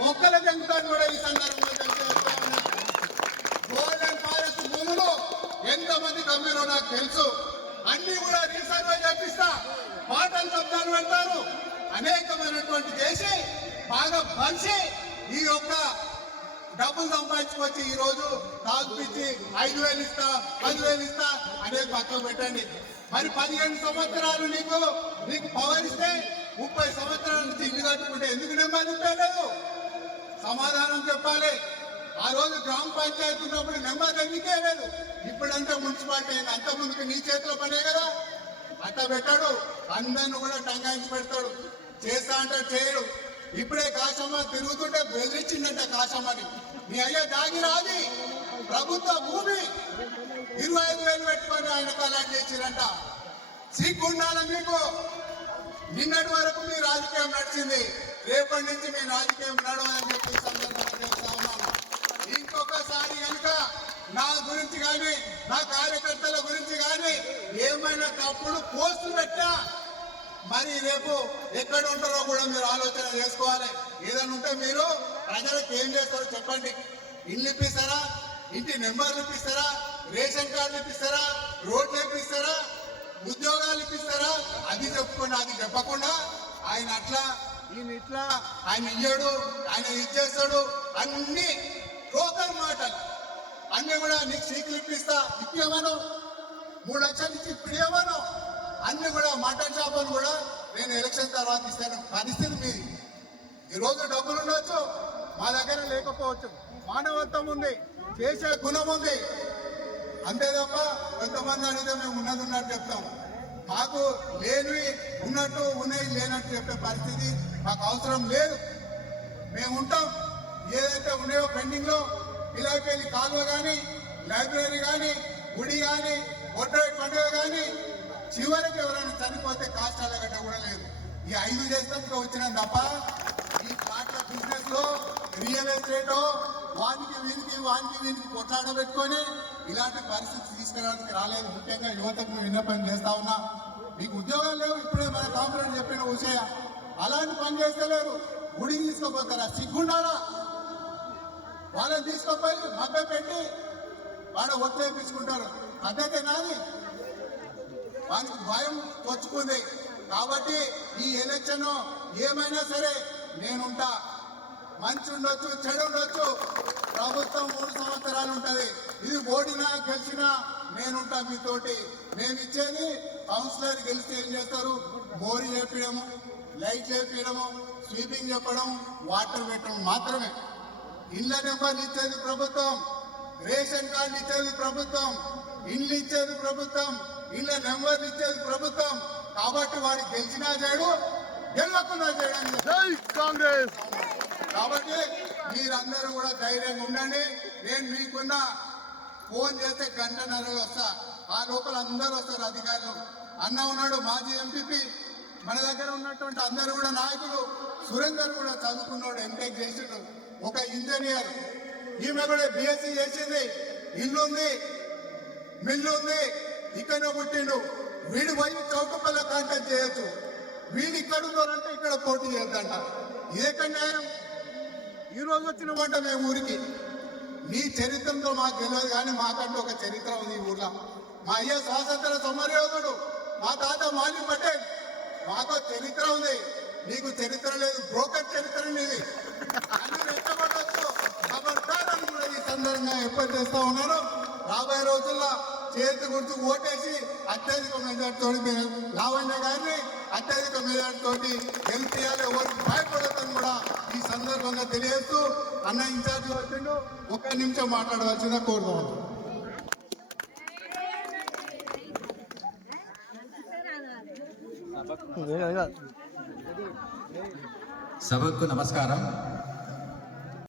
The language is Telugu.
మొక్కల జంగుతాను కూడా ఈ సందర్భంగా గోల్డెన్ ఫారెస్ట్ భూములు ఎంతమంది కమ్మిరో నాకు తెలుసు. అన్ని కూడా రీసర్వే చేపిస్తా, పాటలు శబ్దాలు పెడతారు, అనేకమైనటువంటి చేసి బాగా పంచి ఈ యొక్క డబ్బులు సంపాదించుకొచ్చి ఈ రోజు తాగుపిచ్చి 5,000 ఇస్తా 10,000 ఇస్తా అనేది పక్కన పెట్టండి. మరి 15 సంవత్సరాలు నీకు పవర్ ఇస్తే 30 సంవత్సరాల నుంచి ఇల్లు కట్టుకుంటే ఎందుకు నెమ్మది లేదు? సమాధానం చెప్పాలి. ఆ రోజు గ్రామ పంచాయతీ ఉన్నప్పుడు నెమ్మది ఎందుకే లేదు? ఇప్పుడంతా మున్సిపాలిటీ అయింది. అంత ముందుకు నీ చేతిలో పనే కదా. అట్ట పెట్టాడు, అందరిని కూడా టంగాయించి పెడతాడు. చేస్తా అంటాడు, చేయడు. ఇప్పుడే కాశమ్మ తిరుగుతుంటే బెదిరించిందంట కాశమ్మని. నీ అయ్యా దాగి రాది ప్రభుత్వ భూమి 25,000 పెట్టుకొని ఆయన కలాట్ చేసిరంట. సిగ్గుండాల మీకు. నిన్నటి వరకు మీ రాజకీయం నడిచింది, రేపటి నుంచి మీ రాజకీయం నడవని చెప్పి సందర్భంగా చేస్తా ఉన్నాను. ఇంకొకసారి కనుక నా గురించి కానీ నా కార్యకర్తల గురించి కానీ ఏమైనా తప్పుడు పోస్టులు పెట్టా మరి రేపు ఎక్కడ ఉంటారో కూడా మీరు ఆలోచన చేసుకోవాలి. ఏదైనా ఉంటే మీరు ప్రజలకు ఏం చేస్తారో చెప్పండి. ఇల్లు ఇప్పిస్తారా, ఇంటి నెంబర్లు ఇప్పిస్తారా, రేషన్ కార్డులు ఇప్పిస్తారా, రోడ్లు ఇప్పిస్తారా, ఉద్యోగాలు ఇప్పిస్తారా? అది చెప్పుకోండి. అది చెప్పకుండా ఆయన అట్లా ఈయన ఇట్లా, ఆయన ఇయ్యడు, ఆయన ఇచ్చేస్తాడు, అన్ని టోకన్ మాటలు. అన్ని కూడా నీకు సీట్లు ఇప్పిస్తా ఇప్పేమను, 3 లక్షలు ఇచ్చి ఇప్పుడేమను, అన్ని కూడా మటన్ షాపులు కూడా నేను ఎలక్షన్ తర్వాత ఇస్తాను. పరిస్థితి మీది. ఈరోజు డబ్బులు ఉండొచ్చు, మా దగ్గర లేకపోవచ్చు. మానవత్వం ఉంది, చేసే గుణం ఉంది. అంతే తప్ప కొంతమంది అడిగితే మేము ఉన్నది ఉన్నట్టు చెప్తాం. మాకు లేనివి ఉన్నట్టు, ఉన్నాయి లేనట్టు చెప్పే పరిస్థితి మాకు అవసరం లేదు. మేము ఉంటాం. ఏదైతే ఉన్నాయో పెండింగ్లో పిల్లలపల్లి కాలువ కానీ, లైబ్రరీ కానీ, గుడి కానీ, ఒడ్రాయి పండుగ కానీ, చివరికి ఎవరైనా చనిపోతే కాష్టాల గడ్డ కూడా లేదు. ఈ 5 చేస్తానికి వచ్చినా తప్ప ఈ ప్లాట్ల బిజినెస్ లో రియల్ ఎస్టేట్ వానికి వీనికి కొట్లాడ పెట్టుకొని ఇలాంటి పరిస్థితి తీసుకురావడానికి రాలేదు. ముఖ్యంగా యువతకు విన్నపం చేస్తా ఉన్నా. మీకు ఉద్యోగాలు లేవు. ఇప్పుడే మన కాంపిటేటర్ చెప్పిన విషయ అలాంటి పని చేస్తలేరు. గుడి తీసుకోపోతారా? సిగ్గుండాలా? వాళ్ళని తీసుకోపోయి మభ్య పెట్టి వాడ ఒత్తిపించుకుంటారు. పద్ధతి నాది. వానికి భయం వచ్చుకుంది. కాబట్టి ఈ ఎలక్షన్ ఏమైనా సరే నేనుంటా. మంచి ఉండొచ్చు, చెడు ఉండొచ్చు. ప్రభుత్వం 3 సంవత్సరాలు ఉంటుంది. ఇది ఓడినా గెలిచినా నేనుంటా మీతోటి. నేను ఇచ్చేది కౌన్సిలర్ గెలిస్తే ఏం చేస్తారు? మోరీ చేపించడము, లైట్ చేపించడము, స్వీపింగ్ చెప్పడం, వాటర్ పెట్టడం మాత్రమే. ఇళ్ళ నెంబర్లు ఇచ్చేది ప్రభుత్వం, రేషన్ కార్డు ఇచ్చేది ప్రభుత్వం, ఇండ్లు ఇచ్చేది ప్రభుత్వం, ఇళ్ళ నెంబర్లు ఇచ్చేది ప్రభుత్వం. కాబట్టి వాడు గెలిచినా చేయడు, గెలవకుండా చేయడానికి జై కాంగ్రెస్. కాబట్టి మీరందరూ కూడా ధైర్యంగా ఉండండి. నేను మీకున్న ఫోన్ చేస్తే 1 గంటన్నరలో వస్తా. ఆ లోపల అందరూ వస్తారు అధికారులు. అన్న ఉన్నాడు, మాజీ ఎంపీపీ, మన దగ్గర ఉన్నటువంటి అందరూ కూడా నాయకులు. సురేందర్ కూడా చదువుకున్నాడు, ఎంటెక్ చేసిండు, ఒక ఇంజనీర్. ఈమె కూడా బిఎస్సీ చేసింది. ఇల్లు ఉంది, మిల్లు ఉంది, ఇక్కడనే పుట్టిండు. వీడు పోయి చౌకపల్ల కాంటాక్ట్ చేయొచ్చు. వీడు ఇక్కడ ఉన్నారంటే ఇక్కడ పోటీ చేయొద్దంట. ఇదేక్కడ న్యాయం? ఈ రోజు వచ్చిన మాట మేము ఊరికి. నీ చరిత్రతో మాకు తెలియదు, కానీ మాకంటూ ఒక చరిత్ర ఉంది ఈ ఊర్లో. మా అయ్య స్వాతంత్ర సమరయోధుడు, మా తాత మాలి పటేల్. మాకు చరిత్ర ఉంది, నీకు చరిత్ర లేదు. బ్రోకర్ చరిత్ర నీది. అన్ని రెచ్చగొట్టచ్చు. ఖబర్దారని కూడా ఈ సందర్భంగా ఏర్పాటు చేస్తా ఉన్నాను. రాబోయే రోజుల్లో చేతి గుర్తు ఓటేసి అత్యధిక మెజార్టీతో లావణ్య గారిని అత్యధిక మెజార్టీతో గెలిపియాలి. ఎవరికి భయపడతాను కూడా ఈ సందర్భంగా తెలియజేస్తూ, అన్న ఇన్ఛార్జ్ వచ్చిండు, 1 నిమిషం మాట్లాడవలసిందిగా కోరుతాను. సభకు నమస్కారం.